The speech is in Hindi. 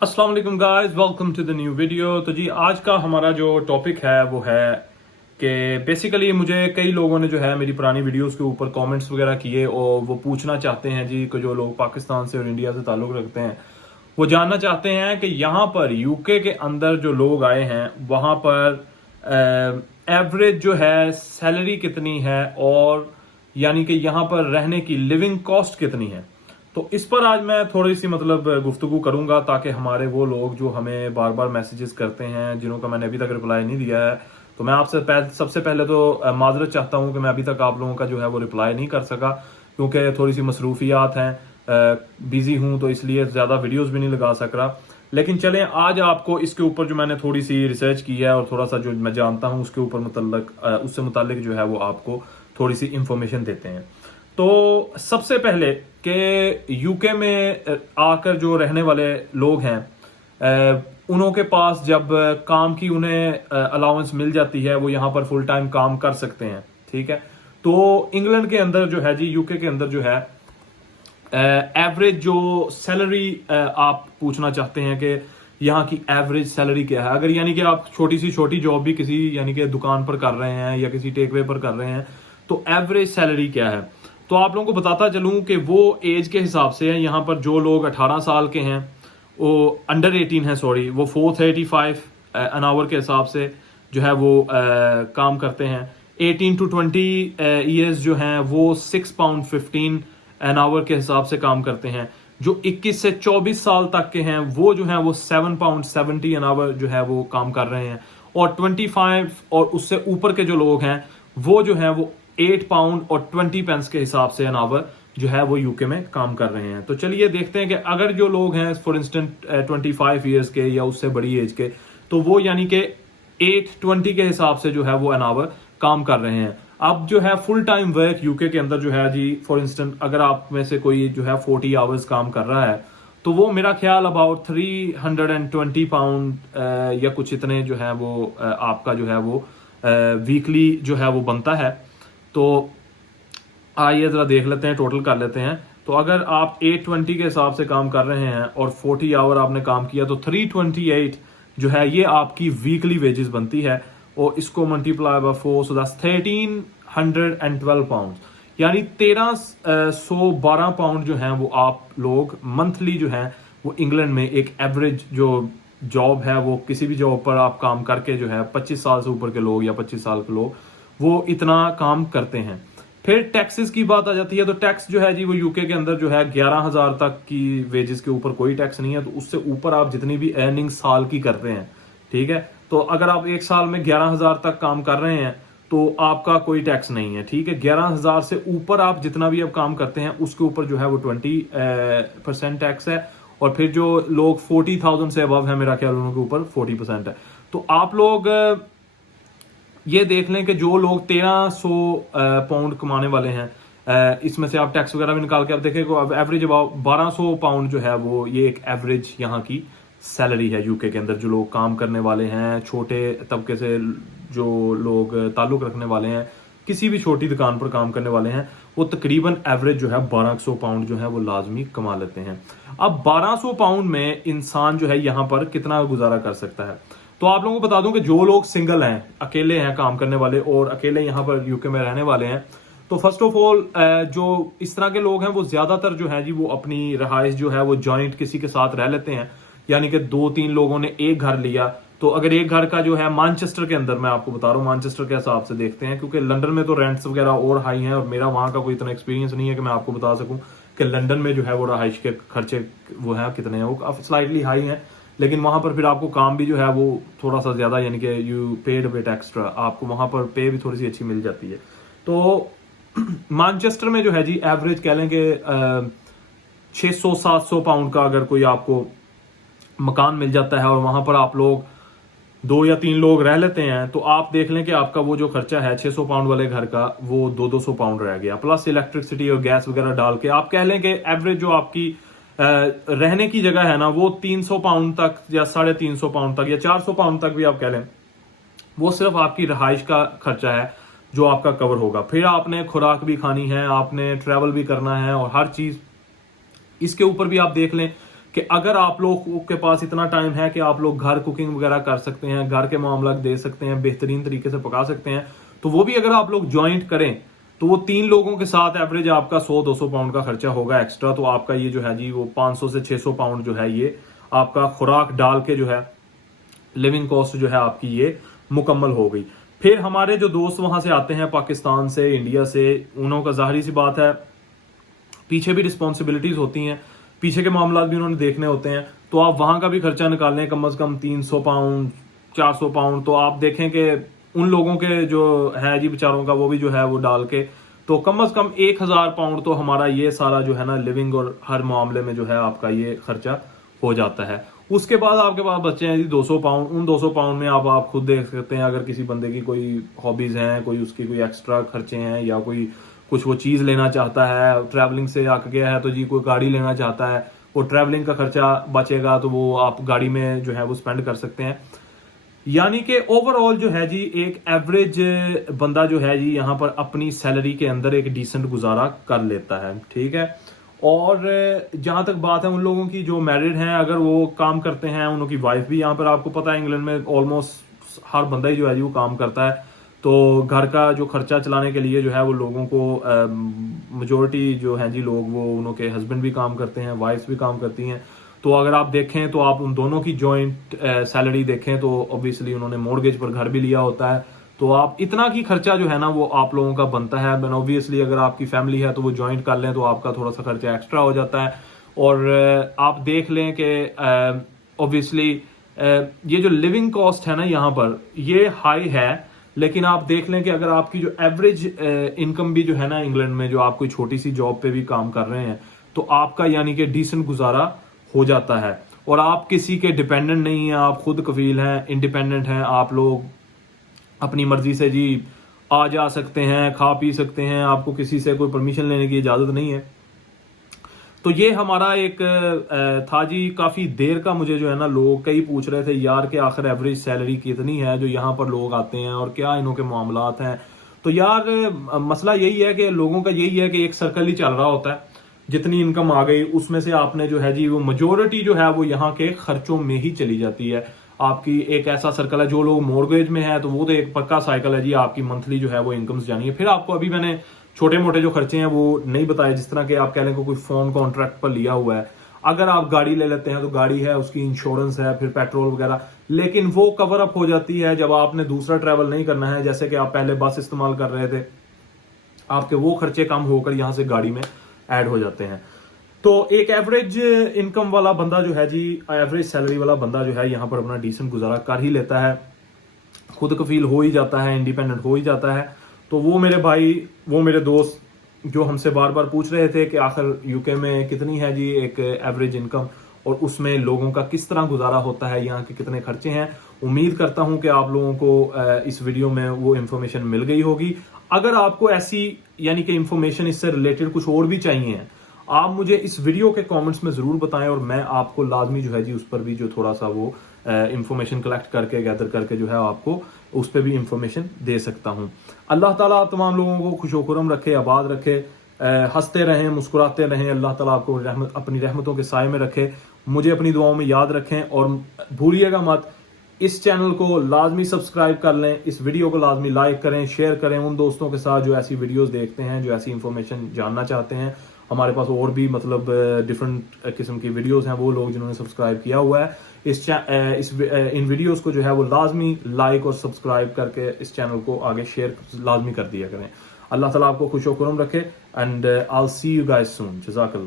अस्सलाम वालेकुम guys, welcome to the new video. तो जी आज का हमारा जो टॉपिक है वो है कि बेसिकली मुझे कई लोगों ने जो है मेरी पुरानी वीडियोस के ऊपर कमेंट्स वगैरह किए और वो पूछना चाहते हैं जी कि जो लोग पाकिस्तान से और इंडिया से ताल्लुक़ रखते हैं वो जानना चाहते हैं कि यहाँ पर यूके के अंदर जो लोग आए हैं वहाँ पर एवरेज जो है सैलरी कितनी है और यानी कि यहाँ पर रहने की लिविंग कॉस्ट कितनी है। तो इस पर आज मैं थोड़ी सी गुफ्तगू करूंगा ताकि हमारे वो लोग जो हमें बार बार मैसेजेस करते हैं जिन्हों का मैंने अभी तक रिप्लाई नहीं दिया है, तो मैं आपसे सबसे पहले तो माजरत चाहता हूं कि मैं अभी तक आप लोगों का जो है वो रिप्लाई नहीं कर सका क्योंकि थोड़ी सी मसरूफियात हैं, बिजी हूं तो इसलिए ज़्यादा वीडियोस भी नहीं लगा सक रहा। लेकिन चलें आज आपको इसके ऊपर जो मैंने थोड़ी सी रिसर्च की है और थोड़ा सा जो मैं जानता हूँ उसके ऊपर उससे मुतल्लिक जो है वो आपको थोड़ी सी इंफॉर्मेशन देते हैं। तो सबसे पहले कि यूके में आकर जो रहने वाले लोग हैं उन्हों के पास जब काम की उन्हें अलाउंस मिल जाती है वो यहाँ पर फुल टाइम काम कर सकते हैं, ठीक है। तो इंग्लैंड के अंदर जो है जी, यूके के अंदर जो है एवरेज जो सैलरी आप पूछना चाहते हैं कि यहाँ की एवरेज सैलरी क्या है। अगर यानी कि आप छोटी सी छोटी जॉब भी किसी यानी कि दुकान पर कर रहे हैं या किसी टेकवे पर कर रहे हैं तो एवरेज सैलरी क्या है। तो आप लोगों को बताता चलूं कि वो एज के हिसाब से है, यहाँ पर जो लोग 18 साल के हैं वो अंडर 18 है, सॉरी, वो 435 एन आवर के हिसाब से जो है वो काम करते हैं। 18 टू 20 ईयर्स जो हैं वो 6 पाउंड 15 एन आवर के हिसाब से काम करते हैं। जो 21 से 24 साल तक के हैं वो जो है वो 7 पाउंड 70 एन आवर जो है वो काम कर रहे हैं। और 25 और उससे ऊपर के जो लोग हैं वो जो है वो 8 पाउंड और 20 पेंस के हिसाब से एन आवर जो है वो यूके में काम कर रहे हैं। तो चलिए देखते हैं कि अगर जो लोग हैं फॉर इंस्टेंट 25 ईयर्स के या उससे बड़ी एज के, तो वो यानी कि 820 के हिसाब से जो है वो एन आवर काम कर रहे हैं। अब जो है फुल टाइम वर्क यूके के अंदर जो है जी, फॉर इंस्टेंट अगर आप में से कोई जो है 40 आवर्स काम कर रहा है तो वो मेरा ख्याल अबाउट 320 पाउंड या कुछ इतने जो है वो आपका जो है वो वीकली जो है वो बनता है। तो आइए जरा देख लेते हैं, टोटल कर लेते हैं। तो अगर आप 820 के हिसाब से काम कर रहे हैं और 40 आवर आपने काम किया तो 328 जो है ये आपकी वीकली वेजेस बनती है और इसको multiply by 4 so that's 1312 pound, यानी 1312 पाउंड जो है वो आप लोग मंथली जो है वो इंग्लैंड में एक एवरेज जो जॉब है वो किसी भी जॉब पर आप काम करके जो है 25 साल से ऊपर के लोग या 25 साल के लोग वो इतना काम करते हैं। फिर टैक्सेस की बात आ जाती है तो टैक्स जो है जी वो यूके के अंदर जो है 11,000 तक की वेजेस के ऊपर कोई टैक्स नहीं है। तो उससे ऊपर आप जितनी भी अर्निंग साल की करते हैं, ठीक है, तो अगर आप एक साल में 11,000 तक काम कर रहे हैं तो आपका कोई टैक्स नहीं है, ठीक है। 11,000 से ऊपर आप जितना भी अब काम करते हैं उसके ऊपर जो है वो 20% टैक्स है। और फिर जो लोग 40,000 से अबव है मेरा ख्याल उनके ऊपर 40% है। तो आप लोग ये देख लें कि जो लोग 1300 पाउंड कमाने वाले हैं इसमें से आप टैक्स वगैरह भी निकाल के आप देखें अब एवरेज अबाउट 1200 पाउंड जो है वो ये एक एवरेज यहाँ की सैलरी है यूके के अंदर। जो लोग काम करने वाले हैं, छोटे तबके से जो लोग ताल्लुक रखने वाले हैं, किसी भी छोटी दुकान पर काम करने वाले हैं, वो तकरीबन एवरेज जो है 1200 पाउंड जो है वो लाजमी कमा लेते हैं। अब 1200 पाउंड में इंसान जो है यहाँ पर कितना गुजारा कर सकता है। तो आप लोगों को बता दूं कि जो लोग सिंगल हैं, अकेले हैं काम करने वाले और अकेले यहाँ पर यूके में रहने वाले हैं, तो फर्स्ट ऑफ ऑल जो इस तरह के लोग हैं वो ज्यादातर जो है जी वो अपनी रहाइश जो है वो जॉइंट किसी के साथ रह लेते हैं। यानी कि 2-3 लोगों ने एक घर लिया, तो अगर एक घर का जो है मैनचेस्टर के अंदर, मैं आपको बता रहा हूँ मैनचेस्टर के हिसाब से देखते हैं क्योंकि लंदन में तो रेंट्स वगैरह और हाई हैं और मेरा वहां का कोई इतना एक्सपीरियंस नहीं है कि मैं आपको बता सकूं कि लंदन में जो है वो रहाइश के खर्चे वो है कितने हैं, वो स्लाइटली हाई हैं। लेकिन वहां पर फिर आपको काम भी जो है वो थोड़ा सा ज्यादा, यानी कि यू पेड बिट एक्स्ट्रा, आपको वहां पर पे भी थोड़ी सी अच्छी मिल जाती है। तो मैनचेस्टर में जो है जी एवरेज कह लें कि 600-700 पाउंड का अगर कोई आपको मकान मिल जाता है और वहां पर आप लोग 2 या 3 लोग रह लेते हैं तो आप देख लें कि आपका वो जो खर्चा है 600 पाउंड वाले घर का वो 200 पाउंड रह गया, प्लस इलेक्ट्रिसिटी और गैस वगैरह डाल के आप कह लें कि एवरेज जो आपकी रहने की जगह है ना वो 300 पाउंड तक या 350 पाउंड तक या 400 पाउंड तक भी आप कह लें, वो सिर्फ आपकी रहाइश का खर्चा है जो आपका कवर होगा। फिर आपने खुराक भी खानी है, आपने ट्रैवल भी करना है और हर चीज इसके ऊपर भी आप देख लें कि अगर आप लोग के पास इतना टाइम है कि आप लोग घर कुकिंग वगैरह कर सकते हैं, घर के मामला दे सकते हैं, बेहतरीन तरीके से पका सकते हैं, तो वो भी अगर आप लोग ज्वाइंट करें तो वो 3 लोगों के साथ एवरेज आपका 100-200 पाउंड का खर्चा होगा एक्स्ट्रा। तो आपका ये जो है जी वो 500 से 600 पाउंड जो है ये आपका खुराक डाल के जो है लिविंग कॉस्ट जो है आपकी ये मुकम्मल हो गई। फिर हमारे जो दोस्त वहां से आते हैं पाकिस्तान से, इंडिया से, उन्हों का जाहिर सी बात है पीछे भी रिस्पॉन्सिबिलिटीज होती हैं, पीछे के मामला भी उन्होंने देखने होते हैं। तो आप वहां का भी खर्चा निकालें, कम से कम 300 पाउंड 400 पाउंड। तो आप देखें कि उन लोगों के जो है जी बेचारों का वो भी जो है वो डाल के तो कम से कम 1000 पाउंड तो हमारा ये सारा जो है ना लिविंग और हर मामले में जो है आपका ये खर्चा हो जाता है। उसके बाद आपके पास बच्चे हैं जी 200 पाउंड। उन 200 पाउंड में आप खुद देख सकते हैं, अगर किसी बंदे की कोई हॉबीज हैं, कोई उसकी कोई एक्स्ट्रा खर्चे हैं, या कोई कुछ वो चीज लेना चाहता है, ट्रैवलिंग से आक गया है तो जी कोई गाड़ी लेना चाहता है, वो ट्रैवलिंग का खर्चा बचेगा तो वो आप गाड़ी में जो है वो स्पेंड कर सकते हैं। यानी कि ओवरऑल जो है जी एक एवरेज बंदा जो है जी यहाँ पर अपनी सैलरी के अंदर एक डिसेंट गुजारा कर लेता है, ठीक है। और जहां तक बात है उन लोगों की जो मैरिड हैं, अगर वो काम करते हैं, उनकी वाइफ भी, यहाँ पर आपको पता है इंग्लैंड में ऑलमोस्ट हर बंदा ही जो है जी वो काम करता है, तो घर का जो खर्चा चलाने के लिए जो है वो लोगों को मेजोरिटी जो है जी लोग वो उनके हस्बैंड भी काम करते हैं, वाइफ्स भी काम करती हैं। तो अगर आप देखें तो आप उन दोनों की जॉइंट सैलरी देखें तो ऑब्वियसली उन्होंने मॉर्गेज पर घर भी लिया होता है, तो आप इतना की खर्चा जो है ना वो आप लोगों का बनता है। ऑब्वियसली अगर आपकी फैमिली है तो वो ज्वाइंट कर लें तो आपका थोड़ा सा खर्चा एक्स्ट्रा हो जाता है। और आप देख लें कि ऑब्वियसली ये जो लिविंग कॉस्ट है ना यहाँ पर ये हाई है, लेकिन आप देख लें कि अगर आपकी जो एवरेज इनकम भी जो है ना इंग्लैंड में, जो आप कोई छोटी सी जॉब पे भी काम कर रहे हैं, तो आपका यानी कि डिसेंट गुजारा हो जाता है और आप किसी के डिपेंडेंट नहीं हैं, आप खुद कफील हैं, इंडिपेंडेंट हैं, आप लोग अपनी मर्जी से जी आ जा सकते हैं, खा पी सकते हैं, आपको किसी से कोई परमिशन लेने की इजाजत नहीं है। तो ये हमारा एक था जी। काफी देर का मुझे जो है ना लोग कई पूछ रहे थे यार कि आखिर एवरेज सैलरी कितनी है जो यहाँ पर लोग आते हैं और क्या इन्हों के मामलात हैं। तो यार मसला यही है कि लोगों का यही है कि एक सर्कल ही चल रहा होता है, जितनी इनकम आ गई उसमें से आपने जो है जी वो मेजोरिटी जो है वो यहाँ के खर्चों में ही चली जाती है। आपकी एक ऐसा सर्कल है, जो लोग मॉर्गेज में है तो वो तो एक पक्का साइकिल है जी, आपकी मंथली जो है वो इनकम्स जानी है। फिर आपको अभी मैंने छोटे मोटे जो खर्चे हैं वो नहीं बताए, जिस तरह के आप कह लें कोई फोन कॉन्ट्रैक्ट पर लिया हुआ है, अगर आप गाड़ी ले लेते हैं तो गाड़ी है, उसकी इंश्योरेंस है, फिर पेट्रोल वगैरह, लेकिन वो कवर अप हो जाती है जब आपने दूसरा ट्रैवल नहीं करना है। जैसे कि आप पहले बस इस्तेमाल कर रहे थे, आपके वो खर्चे कम होकर यहां से गाड़ी में ऐड हो जाते हैं। तो एक एवरेज इनकम वाला बंदा जो है जी, एवरेज सैलरी वाला बंदा जो है यहाँ पर अपना डिसेंट गुजारा कर ही लेता है, खुद कफील हो ही जाता है, इंडिपेंडेंट हो ही जाता है। तो वो मेरे भाई, वो मेरे दोस्त जो हमसे बार बार पूछ रहे थे कि आखिर यूके में कितनी है जी एक एवरेज इनकम और उसमें लोगों का किस तरह गुजारा होता है, यहाँ के कितने खर्चे हैं, उम्मीद करता हूं कि आप लोगों को इस वीडियो में वो इन्फॉर्मेशन मिल गई होगी। अगर आपको ऐसी यानी कि इन्फॉर्मेशन इससे रिलेटेड कुछ और भी चाहिए हैं, आप मुझे इस वीडियो के कमेंट्स में जरूर बताएं और मैं आपको लाजमी जो है जी उस पर भी जो थोड़ा सा वो इंफॉर्मेशन कलेक्ट करके गैदर करके जो है आपको उस पर भी इंफॉर्मेशन दे सकता हूं। अल्लाह ताला आप तमाम लोगों को खुशोखुरम रखे, आबाद रखे, हंसते रहें, मुस्कुराते रहें। अल्लाह ताला आपको अपनी रहमतों के साए में रखे, मुझे अपनी दुआओं में याद रखें और भूलिएगा मत इस चैनल को लाजमी सब्सक्राइब कर लें, इस वीडियो को लाजमी लाइक करें, शेयर करें उन दोस्तों के साथ जो ऐसी वीडियोस देखते हैं, जो ऐसी इंफॉर्मेशन जानना चाहते हैं। हमारे पास और भी मतलब डिफरेंट किस्म की वीडियोस हैं, वो लोग जिन्होंने सब्सक्राइब किया हुआ है इन वीडियोस को जो है वो लाजमी लाइक और सब्सक्राइब करके इस चैनल को आगे शेयर लाजमी कर दिया करें। अल्लाह ताला आपको खुशो खुरम रखे and I will see you guys soon. जज़ाकल्लाह।